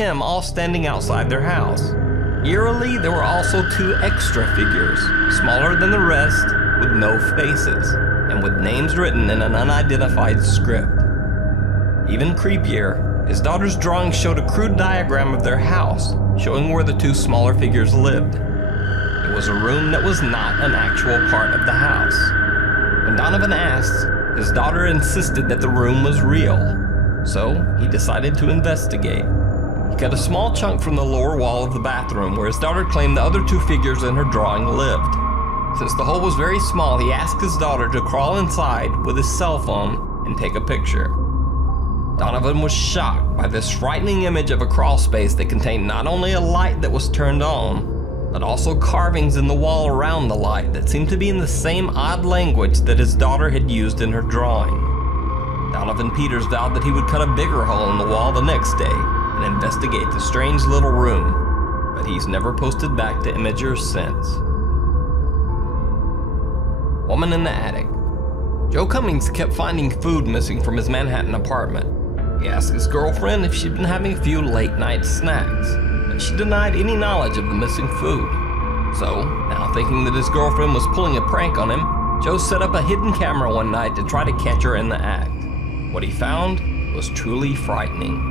him all standing outside their house. Eerily, there were also 2 extra figures, smaller than the rest, with no faces, and with names written in an unidentified script. Even creepier, his daughter's drawing showed a crude diagram of their house, showing where the 2 smaller figures lived. It was a room that was not an actual part of the house. When Donovan asked, his daughter insisted that the room was real, so he decided to investigate. He cut a small chunk from the lower wall of the bathroom where his daughter claimed the other 2 figures in her drawing lived. Since the hole was very small, he asked his daughter to crawl inside with his cell phone and take a picture. Donovan was shocked by this frightening image of a crawl space that contained not only a light that was turned on, but also carvings in the wall around the light that seemed to be in the same odd language that his daughter had used in her drawing. Donovan Peters vowed that he would cut a bigger hole in the wall the next day and investigate the strange little room, but he's never posted back to Imgur since. Woman in the attic. Joe Cummings kept finding food missing from his Manhattan apartment. He asked his girlfriend if she'd been having a few late-night snacks, but she denied any knowledge of the missing food. So, now thinking that his girlfriend was pulling a prank on him, Joe set up a hidden camera one night to try to catch her in the act. What he found was truly frightening.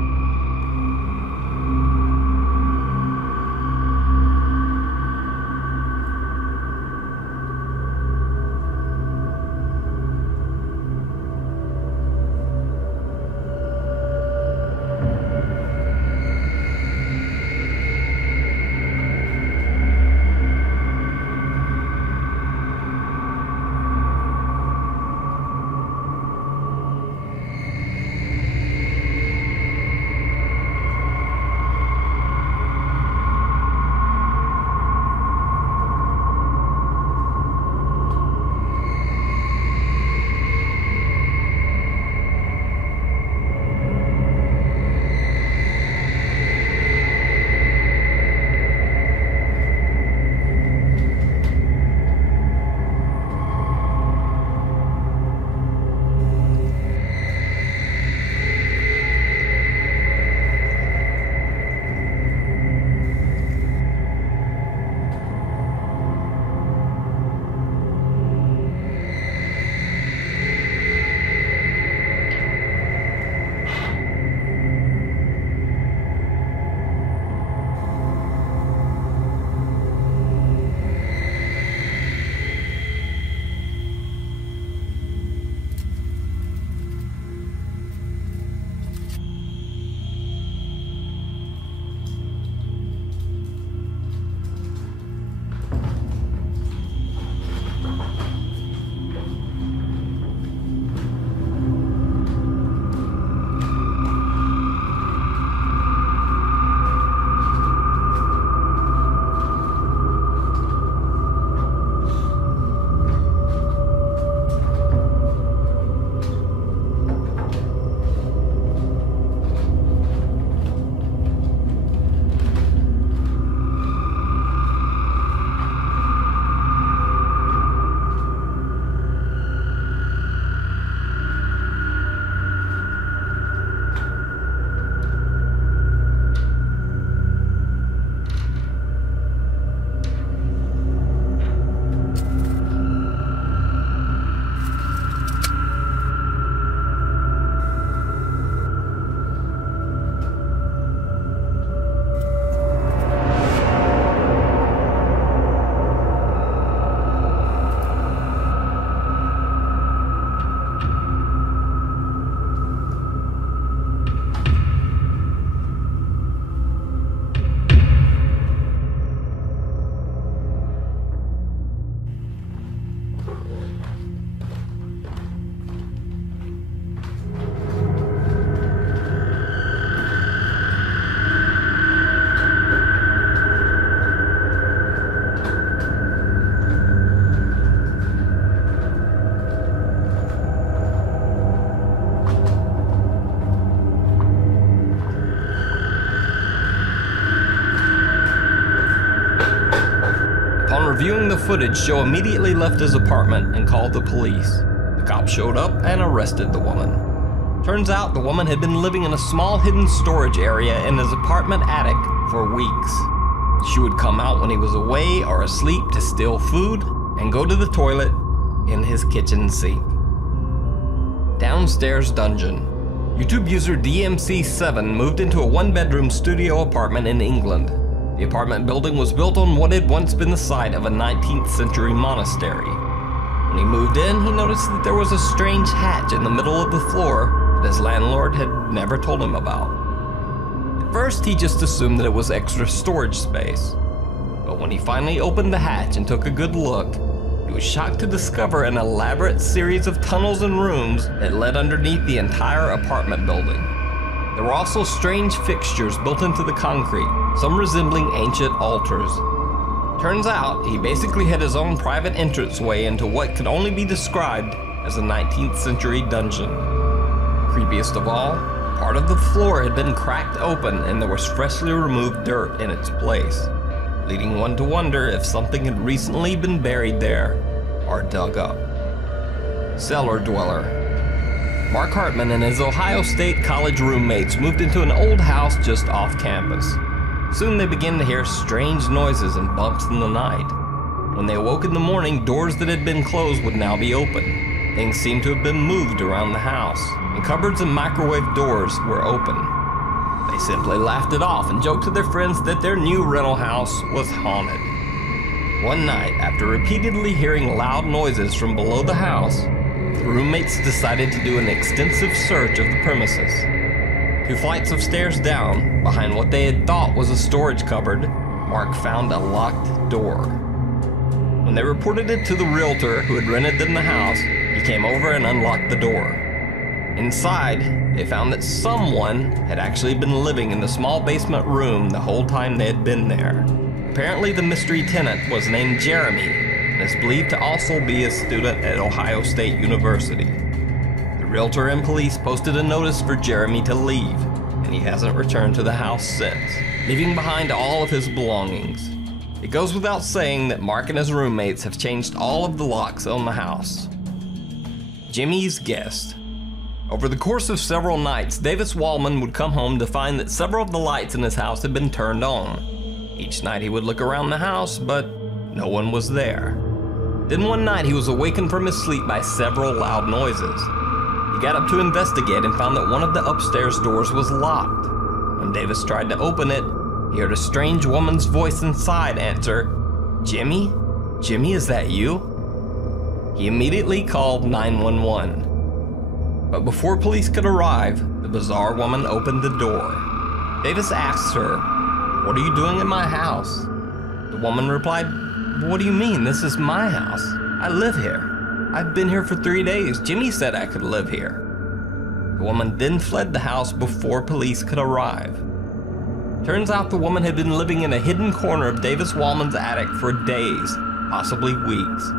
Reviewing the footage, Joe immediately left his apartment and called the police. The cops showed up and arrested the woman. Turns out the woman had been living in a small hidden storage area in his apartment attic for weeks. She would come out when he was away or asleep to steal food and go to the toilet in his kitchen sink. Downstairs dungeon. YouTube user DMC7 moved into a one-bedroom studio apartment in England. The apartment building was built on what had once been the site of a 19th century monastery. When he moved in, he noticed that there was a strange hatch in the middle of the floor that his landlord had never told him about. At first, he just assumed that it was extra storage space. But when he finally opened the hatch and took a good look, he was shocked to discover an elaborate series of tunnels and rooms that led underneath the entire apartment building. There were also strange fixtures built into the concrete, some resembling ancient altars. Turns out, he basically had his own private entranceway into what could only be described as a 19th century dungeon. Creepiest of all, part of the floor had been cracked open and there was freshly removed dirt in its place, leading one to wonder if something had recently been buried there or dug up. Cellar dweller. Mark Hartman and his Ohio State College roommates moved into an old house just off campus. Soon they began to hear strange noises and bumps in the night. When they awoke in the morning, doors that had been closed would now be open. Things seemed to have been moved around the house, and cupboards and microwave doors were open. They simply laughed it off and joked to their friends that their new rental house was haunted. One night, after repeatedly hearing loud noises from below the house, the roommates decided to do an extensive search of the premises. 2 flights of stairs down, behind what they had thought was a storage cupboard, Mark found a locked door. When they reported it to the realtor who had rented them the house, he came over and unlocked the door. Inside, they found that someone had actually been living in the small basement room the whole time they had been there. Apparently, the mystery tenant was named Jeremy and is believed to also be a student at Ohio State University. The realtor and police posted a notice for Jeremy to leave, and he hasn't returned to the house since, leaving behind all of his belongings. It goes without saying that Mark and his roommates have changed all of the locks on the house. Jimmy's guest. Over the course of several nights, Davis Wallman would come home to find that several of the lights in his house had been turned on. Each night he would look around the house, but no one was there. Then one night he was awakened from his sleep by several loud noises. He got up to investigate and found that one of the upstairs doors was locked. When Davis tried to open it, he heard a strange woman's voice inside answer, "Jimmy? Jimmy, is that you?" He immediately called 911. But before police could arrive, the bizarre woman opened the door. Davis asked her, "What are you doing in my house?" The woman replied, "What do you mean? This is my house. I live here. I've been here for 3 days. Jimmy said I could live here." The woman then fled the house before police could arrive. Turns out the woman had been living in a hidden corner of Davis Wallman's attic for days, possibly weeks.